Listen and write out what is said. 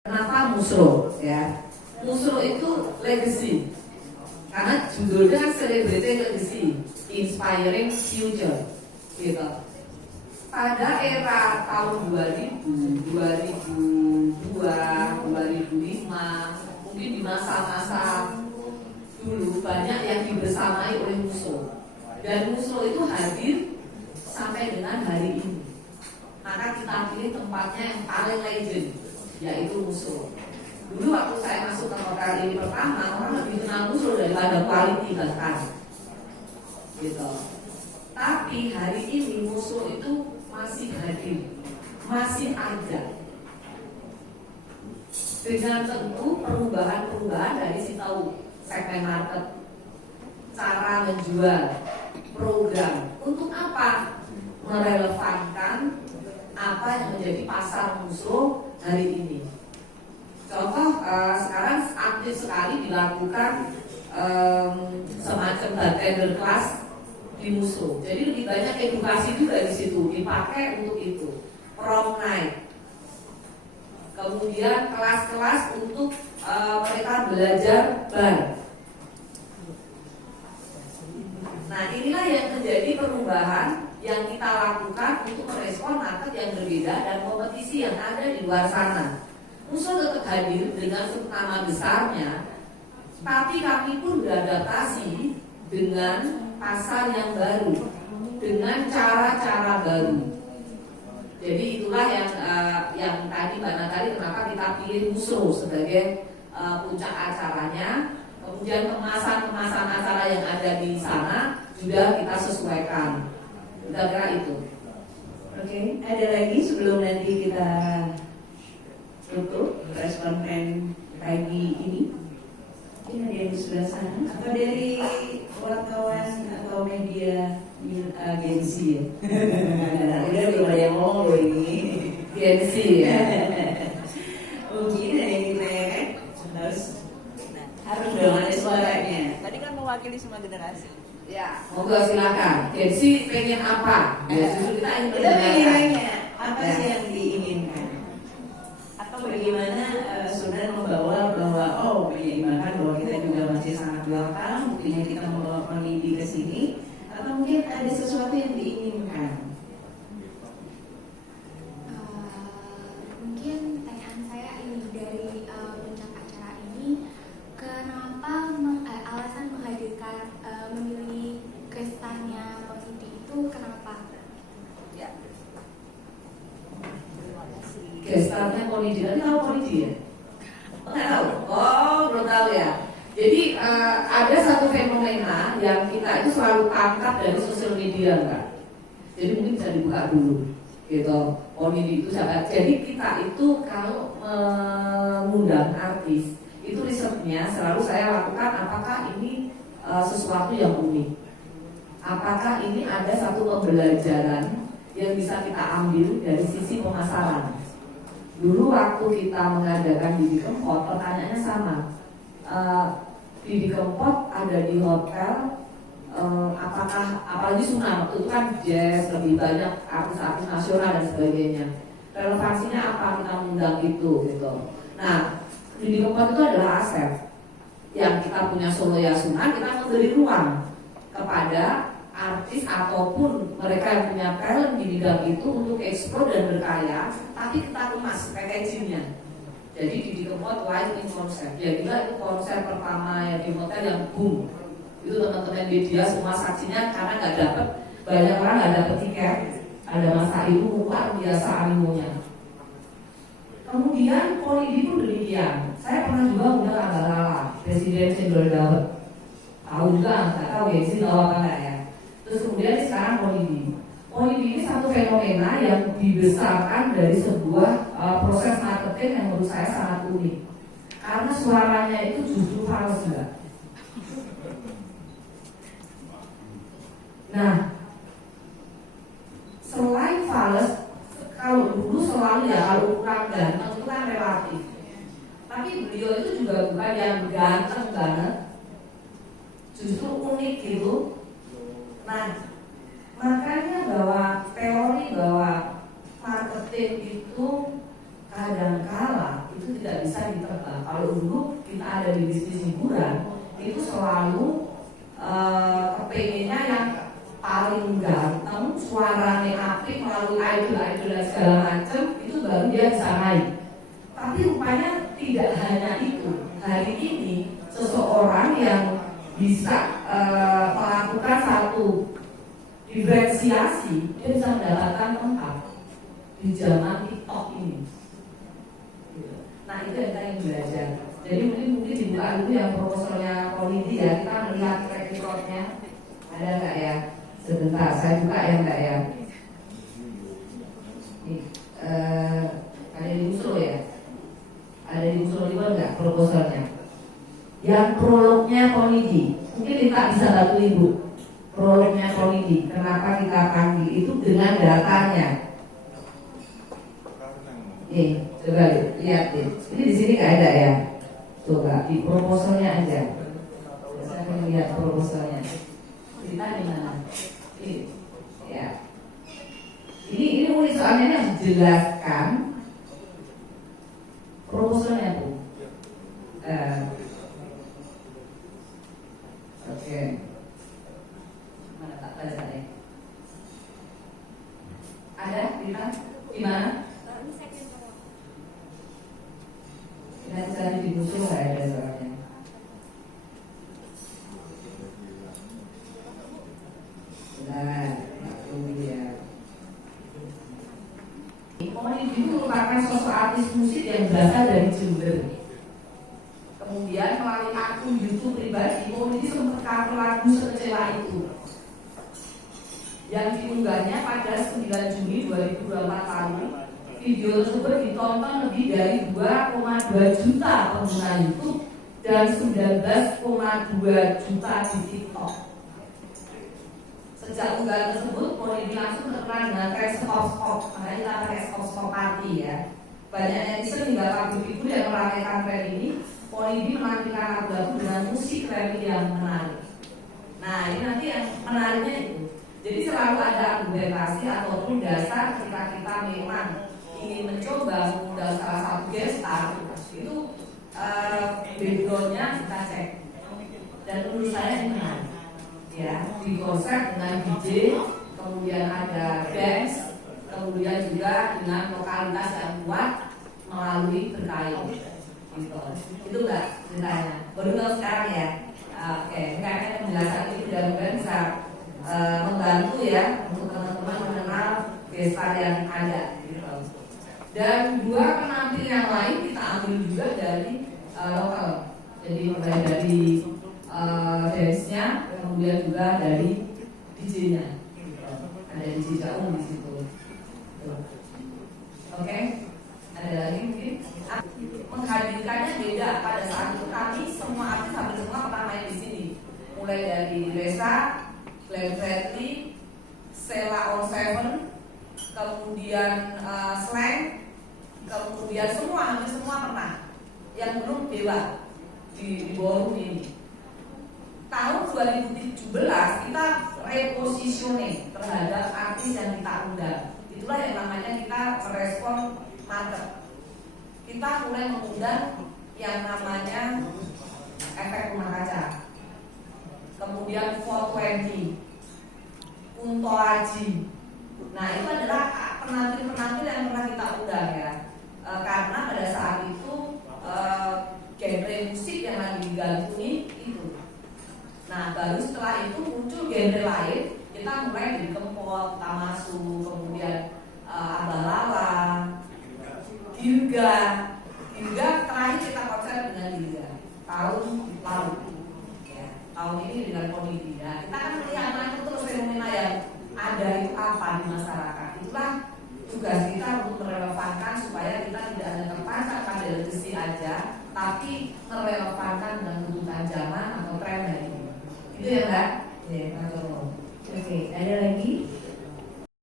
Kenapa Musro ya? Musro itu legacy. Karena judulnya kan Celebrity Legacy, Inspiring Future gitu. Pada era tahun 2000, 2002, 2005, mungkin di masa-masa dulu banyak yang dibersamai oleh Musro. Dan Musro itu hadir sampai dengan hari ini. Maka kita pilih tempatnya yang paling legend, yaitu Musro. Dulu waktu saya masuk ke hotel ini pertama, orang lebih kenal Musro daripada Quality bahkan gitu. Tapi hari ini Musro itu masih hadir, masih ada, dengan tentu perubahan-perubahan dari si tahu segmen market, cara menjual, program. Untuk apa? Merelevankan apa yang menjadi pasar Musro hari ini. Contoh sekarang aktif sekali dilakukan semacam bartender class di Musro. Jadi lebih banyak edukasi juga di situ dipakai untuk itu. Prom night. Kemudian kelas-kelas untuk mereka belajar bar. Nah, inilah yang menjadi perubahan yang kita lakukan untuk merespon market yang berbeda dan kompetisi yang ada di luar sana. Musro tetap hadir dengan nama besarnya, tapi kami pun beradaptasi dengan pasar yang baru, dengan cara-cara baru. Jadi itulah yang tadi Mbak Natali kenapa kita pilih Musro sebagai puncak acaranya. Kemudian kemasan acara yang ada di sana sudah kita sesuaikan. Kira-kira itu. Oke, ada lagi sebelum nanti kita tutup responden pagi ini. Mungkin ada yang di sebelah sana atau dari wartawan atau media agensi ya. Udah belum ada yang ngomong loh ini. Agensi ya. Mungkin ada yang ditanyakan harus dong ada suaranya. Tadi kan mewakili semua generasi. Ya, monggo silakan. Agensi pengen apa? Ya, justru kita ingin Kita pengen mendengarkan. nanya apa sih yang diinginkan? Atau bagaimana saudara membawa bahwa menyeimbangkan bahwa kita juga masih sangat welcome, buktinya kita membawa peneliti ke sini, atau mungkin ada sesuatu yang diinginkan. Mungkin pertanyaan saya ini dari puncak acara ini, kenapa alasan menghadirkan memilih gestarnya Ponidi itu kenapa? Ya. Gestarnya Ponidi, tadi tahu Ponidi ya? Nggak tahu? Oh, belum tahu ya. Jadi ada satu fenomena yang kita itu selalu tangkap dari sosial media, kan? Jadi mungkin bisa dibuka dulu, gitu. Ponidi itu siapa? Jadi kita itu kalau mengundang artis, itu risetnya selalu saya lakukan apakah ini sesuatu yang unik. Apakah ini ada satu pembelajaran yang bisa kita ambil dari sisi pemasaran. Dulu waktu kita mengadakan Didi Kempot, pertanyaannya sama. Didi Kempot ada di hotel, apakah apalagi Sunan waktu itu kan jazz, lebih banyak artis-artis nasional dan sebagainya. Relevansinya apa kita mengundang itu gitu. Nah, Didi Kempot itu adalah aset yang kita punya Solo Yasunan, kita memberi ruang kepada artis ataupun mereka yang punya talent di bidang itu untuk eksplor dan berkarya, tapi kita kemas packagingnya. Jadi Didi Kempot live in concert. Ya gila, itu konser pertama ya di hotel yang boom. Itu teman-teman media semua saksinya karena nggak dapet, banyak orang nggak dapet tiket. Ada masa itu luar biasa animonya. Kemudian Ponidi pun demikian. Saya pernah juga undang Angga Lala, Presiden Cendol Dawet. Tahu juga, nggak tahu ya, sih tahu apa nggak ya. Terus kemudian sekarang Ponidi. Ponidi ini satu fenomena yang dibesarkan dari sebuah proses marketing yang menurut saya sangat unik. Karena suaranya itu justru fals juga. Nah, selain fals, kalau dulu selalu ya kalau ukuran ganteng itu kan relatif. Tapi beliau itu juga bukan yang ganteng banget, justru unik gitu. Nah, makanya bahwa teori bahwa marketing itu kadangkala itu tidak bisa ditebak. Kalau dulu kita ada di bisnis hiburan, itu selalu kepengennya yang paling ganteng, suaranya apik melalui idol-idol dan segala macam, itu baru dia bisa naik. Tapi rupanya tidak hanya itu. Hari ini seseorang yang bisa melakukan satu diferensiasi, dia bisa mendapatkan tempat di zaman TikTok ini. Nah itu yang kita yang belajar. Jadi mungkin dibuka dulu yang proposalnya Polidi ya, kita melihat track recordnya ada nggak ya? Sebentar, saya buka ya nggak ya? Nih, ada di Usro ya? Ada di Usro juga nggak proposalnya? Yang prolognya Polidi, mungkin kita bisa bantu ibu. Prolognya Polidi, kenapa kita panggil itu dengan datanya? Coba lihat deh. Ini di sini nggak ada ya? Coba di proposalnya aja. Saya akan lihat proposalnya. Kita di mana? Ini, ya. Ini mulai soalnya ini harus dijelaskan proposalnya tuh. Oke. Mana tak baca deh. Ada kita gimana? Nanti saya di musuh nggak ada soalnya. Nah, tunggu ya. Polidi itu merupakan sosok artis musik yang berasal dari Jember. Kemudian melalui akun YouTube pribadi, Polidi sempat cover lagu Sekecewa Itu yang diunggahnya pada 9 Juni 2024 lalu. Video tersebut ditonton lebih dari 2,2 juta pengguna YouTube dan 19,2 juta di TikTok. Sejak unggahan tersebut, Polidi langsung terkenal dengan tren stop-stop, makanya kita pakai stop-stop party ya. Banyak netizen hingga publik figur yang meramaikan tren ini. Polidi menampilkan lagu-lagu dengan musik rap yang menarik. Nah ini nanti yang menariknya itu. Jadi selalu ada argumentasi ataupun dasar ketika kita memang ingin mencoba mengundang salah satu guest star, itu backgroundnya kita cek. Dan menurut saya ini menarik. Ya, di konser dengan DJ, kemudian ada dance, kemudian juga dengan lokalitas yang kuat melalui berkain. Gitu. Itu enggak ceritanya. Baru tahu sekarang ya. Oke, kayaknya penjelasan ini mudah-mudahan bisa membantu ya untuk teman-teman mengenal gestar yang ada. Gitu. Dan dua penampil yang lain kita ambil juga dari lokal. Jadi mulai dari dance-nya, kemudian juga dari DJ-nya. Ada DJ Jaung di situ. Oke, ada lagi mungkin. Menghadirkannya beda. Pada saat itu kami semua artis hampir semua pernah main di sini. Mulai dari Reza, Glenn Fredly, Sheila on Seven, kemudian Slang, kemudian hampir semua pernah. Yang belum Dewa di ballroom ini. Tahun 2017 kita repositioning terhadap artis yang kita undang. Itulah yang namanya kita merespon market. Kita mulai mengundang yang namanya efek rumah kaca, kemudian 420, Kunto Aji. Nah itu adalah penampilan yang pernah kita undang ya, karena pada saat itu genre musik yang lagi digandrungi itu. Nah baru setelah itu muncul genre lain, kita mulai dari Kempot, Tamasu, kemudian Abah Lala, Dirga terakhir kita konser dengan Dirga tahun lalu ya, tahun ini dengan Polidi ya. Kita kan melihat terus fenomena yang ada itu apa di masyarakat. Itulah tugas kita untuk merelevankan supaya kita tidak hanya terpancap pada legacy aja, tapi merelevankan dengan kebutuhan zaman atau tren hari ini. Itu ya Mbak? Ya, oke, ada